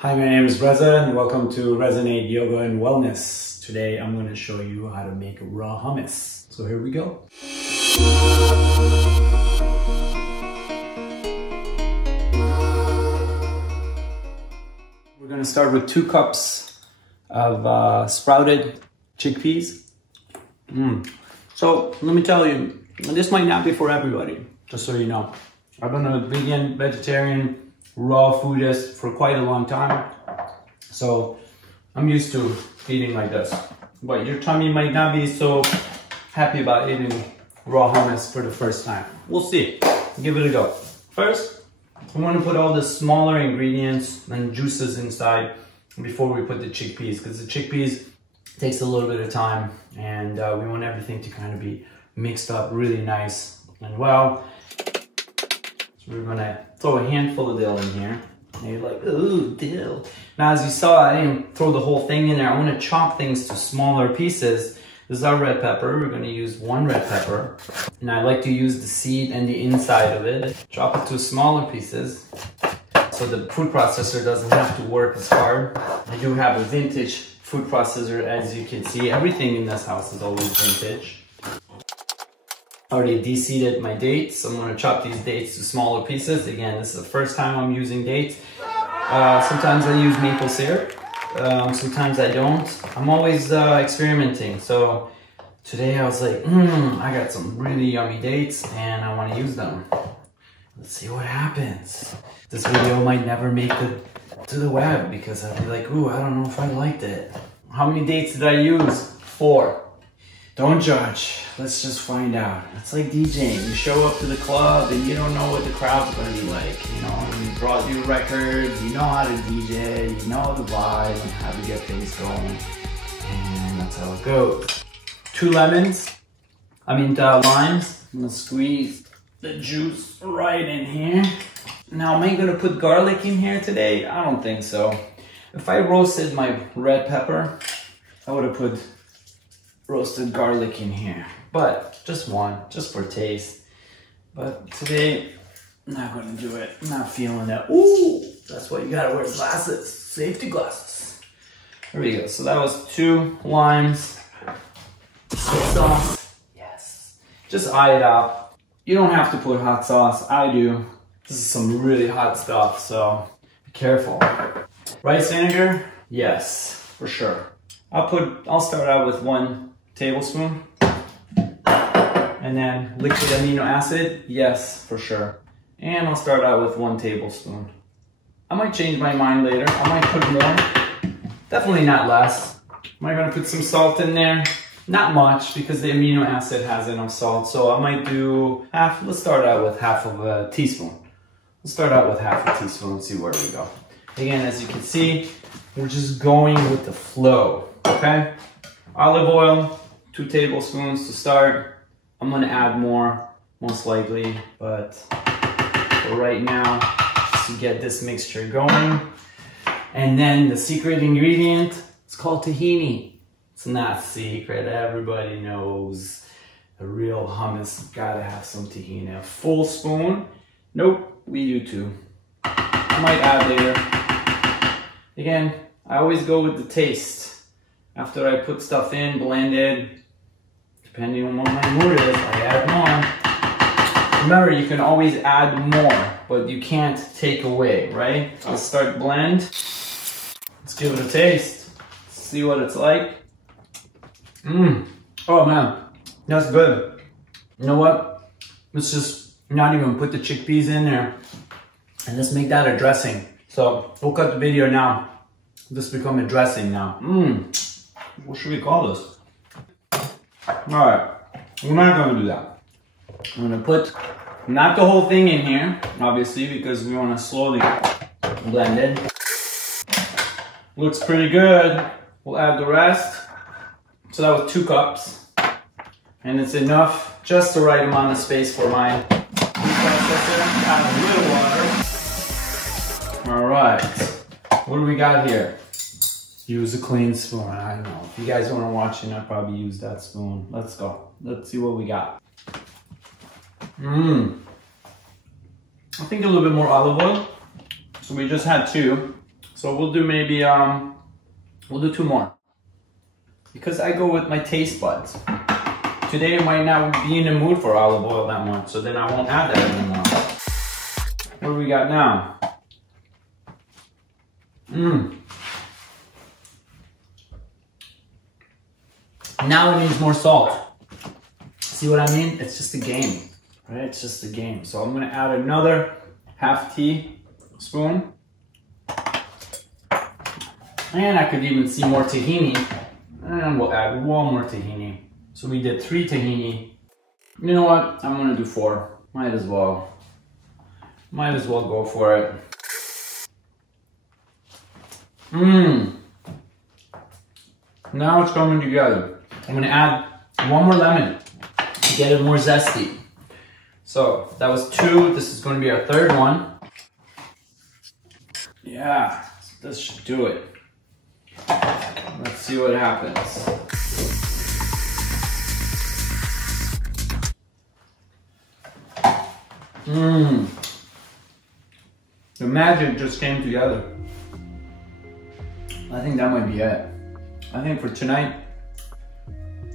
Hi, my name is Reza and welcome to Resonate Yoga and Wellness. Today I'm going to show you how to make raw hummus. So here we go. We're going to start with 2 cups of sprouted chickpeas. So let me tell you, this might not be for everybody, just so you know. I've been a vegan, vegetarian, raw foodist for quite a long time, so I'm used to eating like this. But your tummy might not be so happy about eating raw hummus for the first time. We'll see. Give it a go. First, I want to put all the smaller ingredients and juices inside before we put the chickpeas, because the chickpeas takes a little bit of time, and we want everything to kind of be mixed up really nice and well. We're gonna throw a handful of dill in here. And you're like, ooh, dill. Now, as you saw, I didn't throw the whole thing in there. I wanna chop things to smaller pieces. This is our red pepper. We're gonna use 1 red pepper. And I like to use the seed and the inside of it. Chop it to smaller pieces so the food processor doesn't have to work as hard. I do have a vintage food processor, as you can see. Everything in this house is always vintage. I already de-seeded my dates. I'm going to chop these dates to smaller pieces. Again, this is the first time I'm using dates. Sometimes I use maple syrup. Sometimes I don't. I'm always experimenting. So today I was like, I got some really yummy dates and I want to use them. Let's see what happens. This video might never make it to the web because I'd be like, ooh, I don't know if I liked it. How many dates did I use? 4. Don't judge, let's just find out. It's like DJing. You show up to the club and you don't know what the crowd's gonna be like. You know, you brought your record, you know how to DJ, you know the vibe and how to get things going. And that's how it goes. 2 limes. I'm gonna squeeze the juice right in here. Now, am I gonna put garlic in here today? I don't think so. If I roasted my red pepper, I would have put roasted garlic in here, but just 1, just for taste. But today, I'm not gonna do it. I'm not feeling it. Ooh, that's why you gotta wear glasses, safety glasses. There we go. So that was 2 limes, hot sauce. Yes. Just eye it up. You don't have to put hot sauce. I do. This is some really hot stuff, so be careful. Rice vinegar? Yes, for sure. I'll start out with 1 tablespoon. And then liquid amino acid, yes, for sure. And I'll start out with 1 tablespoon. I might change my mind later. I might put more. Definitely not less. Am I gonna put some salt in there? Not much, because the amino acid has enough salt. So I might do half. Let's start out with half of a teaspoon. Let's start out with half a teaspoon and see where we go. Again, as you can see, we're just going with the flow, okay? Olive oil, 2 tablespoons to start. I'm gonna add more, most likely, but for right now, just to get this mixture going. And then the secret ingredient, it's called tahini. It's not secret, everybody knows. A real hummus, gotta have some tahini. A full spoon, nope, we do 2. I might add later. Again, I always go with the taste. After I put stuff in, blended, depending on what my mood is, I add more. Remember, you can always add more, but you can't take away, right? Let's start blend. Let's give it a taste. See what it's like. Oh man, that's good. You know what? Let's just not even put the chickpeas in there and let's make that a dressing. So we'll cut the video now. This become a dressing now. What should we call this? Alright, we're not gonna do that. I'm gonna put not the whole thing in here, obviously, because we wanna slowly blend it. Looks pretty good. We'll add the rest. So that was 2 cups. And it's enough, just the right amount of space for my processor. Add a little water. Alright, what do we got here? Use a clean spoon. I don't know. If you guys want to watch it, I'll probably use that spoon. Let's go. Let's see what we got. I think a little bit more olive oil. So we just had 2. So we'll do maybe, we'll do 2 more. Because I go with my taste buds. Today I might not be in the mood for olive oil that much, so then I won't add that anymore. What do we got now? Now it needs more salt. See what I mean? It's just a game, right? It's just a game. So I'm gonna add another half teaspoon. And I could even see more tahini. And we'll add 1 more tahini. So we did 3 tahini. You know what? I'm gonna do 4. Might as well. Might as well go for it. Now it's coming together. I'm gonna add 1 more lemon to get it more zesty. So that was 2. This is gonna be our 3rd one. Yeah, this should do it. Let's see what happens. The magic just came together. I think that might be it. I think for tonight,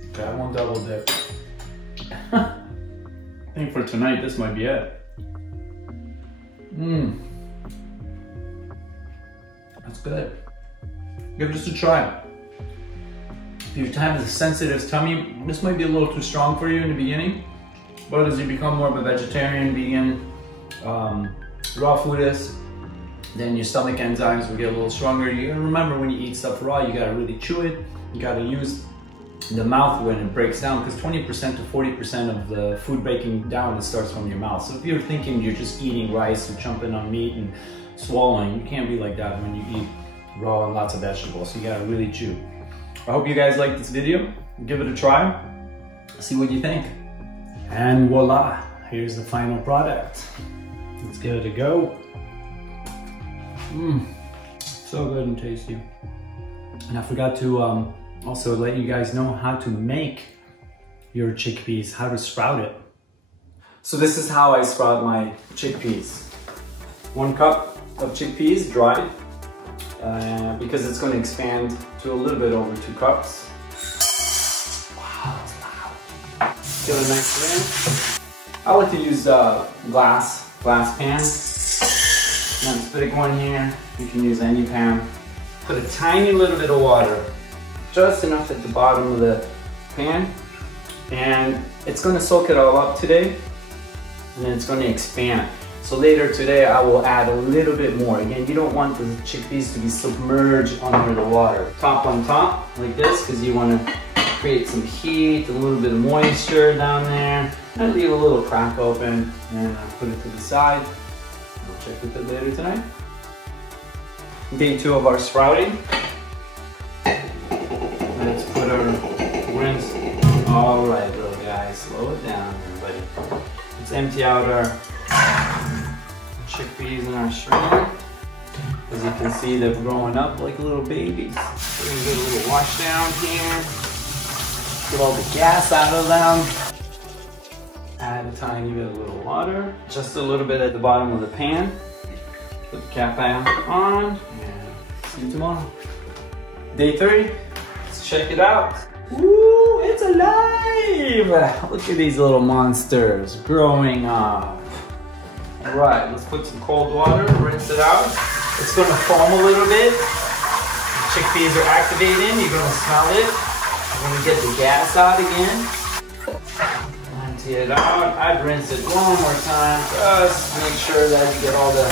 okay, I won't double dip. I think for tonight, this might be it. That's good. Give this a try. If you have a sensitive tummy, this might be a little too strong for you in the beginning. But as you become more of a vegetarian, vegan, raw foodist, then your stomach enzymes will get a little stronger. You gotta remember when you eat stuff raw, you gotta really chew it. You gotta use the mouth when it breaks down, because 20% to 40% of the food breaking down, it starts from your mouth. So if you're thinking you're just eating rice or chomping on meat and swallowing, you can't be like that when you eat raw and lots of vegetables. So you gotta really chew. I hope you guys liked this video. Give it a try. See what you think. And voila, here's the final product. Let's give it a go. So good and tasty. And I forgot to also let you guys know how to make your chickpeas, how to sprout it. So this is how I sprout my chickpeas. 1 cup of chickpeas dried, because it's going to expand to a little bit over 2 cups. Wow, that's loud. Give it a nice rinse. I like to use glass pan. Nice big one here. You can use any pan. Put a tiny little bit of water, just enough at the bottom of the pan, and it's going to soak it all up today, and then it's going to expand. So later today I will add a little bit more. Again, you don't want the chickpeas to be submerged under the water. Top on top, like this, because you want to create some heat, a little bit of moisture down there. And leave a little crack open, and I'll put it to the side. We'll check with it later tonight. Day 2 of our sprouting. Let's put our rinse. All right, little guys, slow it down, everybody. Let's empty out our chickpeas and our shrimp. As you can see, they're growing up like little babies. We're gonna get a little wash down here. Get all the gas out of them. Add a tiny bit of little water. Just a little bit at the bottom of the pan. Put the cap on. And see you tomorrow. Day 3. Let's check it out. Woo, it's alive! Look at these little monsters growing up. All right, let's put some cold water, rinse it out. It's gonna foam a little bit. The chickpeas are activating, you're gonna smell it. You're gonna get the gas out again. Empty it out. I'd rinse it 1 more time, just make sure that you get all the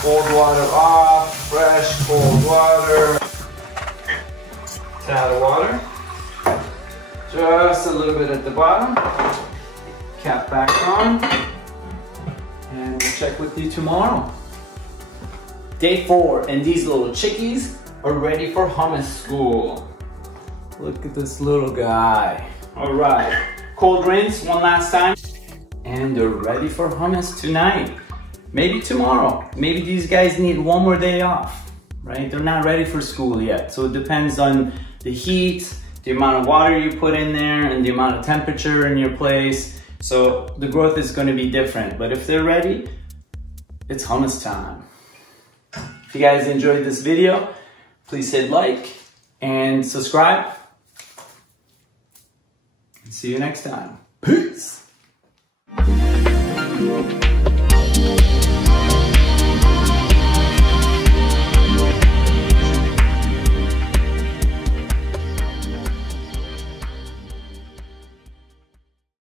cold water off, fresh cold water. Add water. Just a little bit at the bottom. Cap back on. And we'll check with you tomorrow. Day 4, and these little chickies are ready for hummus school. Look at this little guy. All right, cold rinse 1 last time. And they're ready for hummus tonight. Maybe tomorrow. Maybe these guys need 1 more day off, right? They're not ready for school yet. So it depends on the heat, the amount of water you put in there, and the amount of temperature in your place. So the growth is going to be different. But if they're ready, it's hummus time. If you guys enjoyed this video, please hit like and subscribe. See you next time. Peace.